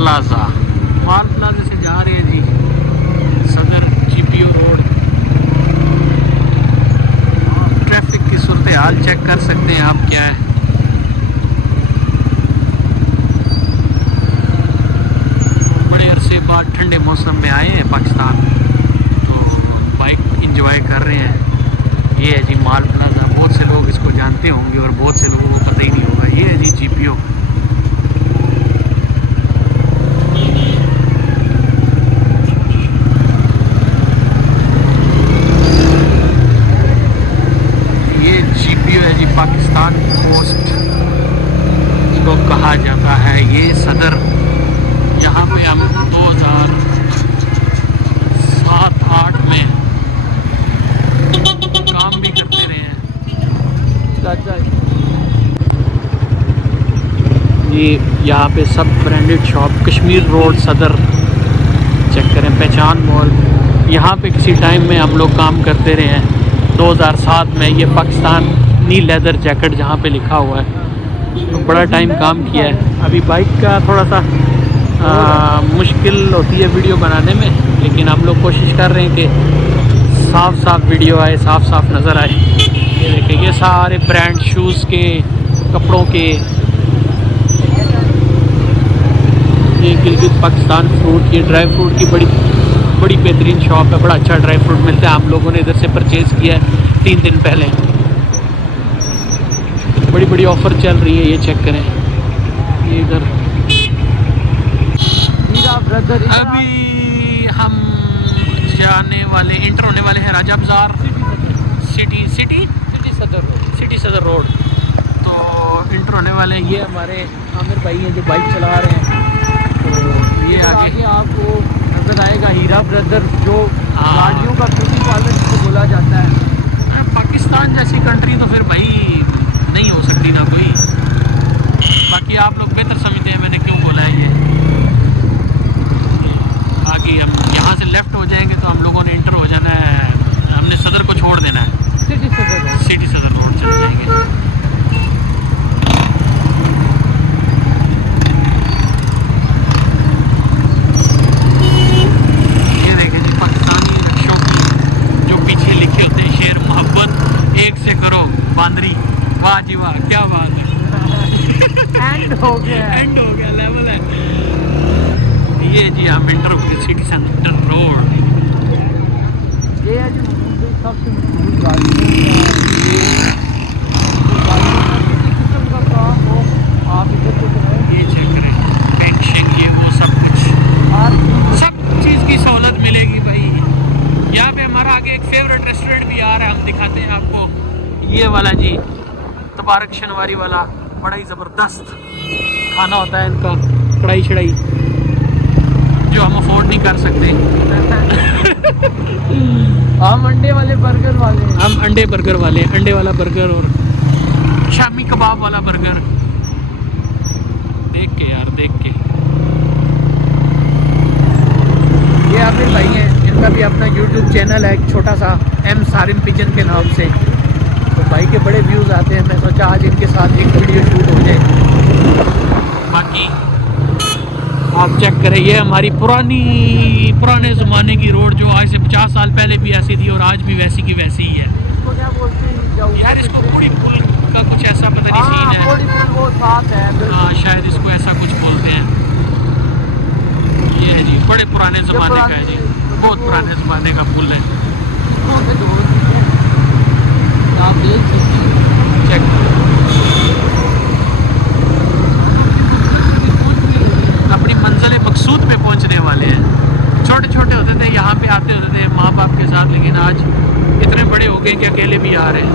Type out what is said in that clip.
Plaza. माल plaza से जा रहे हैं जी सदर जीपीओ रोड। ट्रैफिक की सूरत हाल चेक कर सकते हैं आप क्या है। बड़े अरसे बाद ठंडे मौसम में आए हैं पाकिस्तान, तो बाइक इंजॉय कर रहे हैं। ये है जी माल प्लाजा। बहुत से लोग इसको जानते होंगे और बहुत से लोगों को पता ही नहीं होगा। ये है जी जीपीओ। ये जीपीओ है जी पाकिस्तान पोस्ट इसको कहा जाता है। ये सदर, यहाँ पे हम 2007-8 में काम भी करते रहे हैं। ये यहाँ पे सब ब्रांडेड शॉप, कश्मीर रोड सदर चेक करें, पहचान मॉल। यहाँ पे किसी टाइम में हम लोग काम करते रहे हैं 2007 में। ये पाकिस्तानी लेदर जैकेट जहाँ पे लिखा हुआ है, तो बड़ा टाइम काम किया है। अभी बाइक का थोड़ा सा मुश्किल होती है वीडियो बनाने में, लेकिन हम लोग कोशिश कर रहे हैं कि साफ वीडियो आए, साफ नज़र आए। ये देखिए, ये सारे ब्रांड शूज़ के, कपड़ों के। ये गिलगित पाकिस्तान फ्रूट, ये ड्राई फ्रूट की बड़ी बेहतरीन शॉप है। बड़ा अच्छा ड्राई फ्रूट मिलता है। हम लोगों ने इधर से परचेज़ किया है 3 दिन पहले। बड़ी ऑफ़र चल रही है, ये चेक करें। ये इधर अभी हम जाने वाले, इंटर होने वाले हैं राजा बाज़ार सिटी सदर रोड। तो इंटर होने वाले हैं। ये हमारे आमिर भाई हैं जो बाइक चला रहे हैं। तो ये आगे आपको नज़र आएगा हीरा ब्रदर, जो गाड़ियों का ब्यूटी पार्लर जिसको बोला जाता है। पाकिस्तान जैसी कंट्री तो फिर भाई नहीं हो सकती ना कोई। बाकी आप लोग बेहतर समझते हैं मैंने क्यों बोला है ये। आगे हम यहाँ से लेफ़्ट हो जाएंगे तो हम लोगों ने इंटर हो जाना है, हमने सदर को छोड़ देना है। सिटी सदर रोड चल जाएंगे। ये देखें जी पाकिस्तानी रक्षों की जो पीछे लिखे होते हैं शेर मोहब्बत एक से करो बांदरी। वाह जी वाह, क्या बात है। एंड हो गया लेवल है। ये जी हम इंटर हो गए सिटी सेंटर रोड। ये है जो सबसे मशहूर गाड़ी का काम हो आप इधर तो ये चेक करें, पेंशन ये वो सब कुछ, सब चीज़ की सहूलत मिलेगी भाई। यहाँ पे हमारा आगे एक फेवरेट रेस्टोरेंट भी आ रहा है, हम दिखाते हैं आपको। ये वाला जी तबारक शनवारी वाला, बड़ा ही ज़बरदस्त खाना होता है इनका, कढ़ाई शढ़ाई, जो हम अफोर्ड नहीं कर सकते। हम अंडे वाले बर्गर वाले, हम अंडे बर्गर वाले, अंडे वाला बर्गर और शामी कबाब वाला बर्गर। देख के यार, देख के। ये आमिर भाई हैं, इनका भी अपना YouTube चैनल है छोटा सा, एम सारिम पिजन के नाम से। तो भाई के बड़े व्यूज़ आते हैं। मैं सोचा आज इनके साथ एक वीडियो शूट हो जाए। बाकी आप चेक करें, ये हमारी पुराने ज़माने की रोड, जो आज से 50 साल पहले भी ऐसी थी और आज भी वैसी की वैसी ही है। इसको क्या बोलते हैं यार? इसको बूढ़ी पुल का कुछ ऐसा पता नहीं सीन है। वो साथ है, हाँ शायद इसको ऐसा कुछ बोलते हैं। ये है जी बड़े पुराने ज़माने का है जी, बहुत पुराने ज़माने का पुल है। आप देख सकते हैं, चेक। अपनी मंजिल मकसूद पे पहुंचने वाले हैं। छोटे छोटे होते थे, यहाँ पे आते होते थे माँ बाप के साथ, लेकिन आज इतने बड़े हो गए कि अकेले भी आ रहे हैं।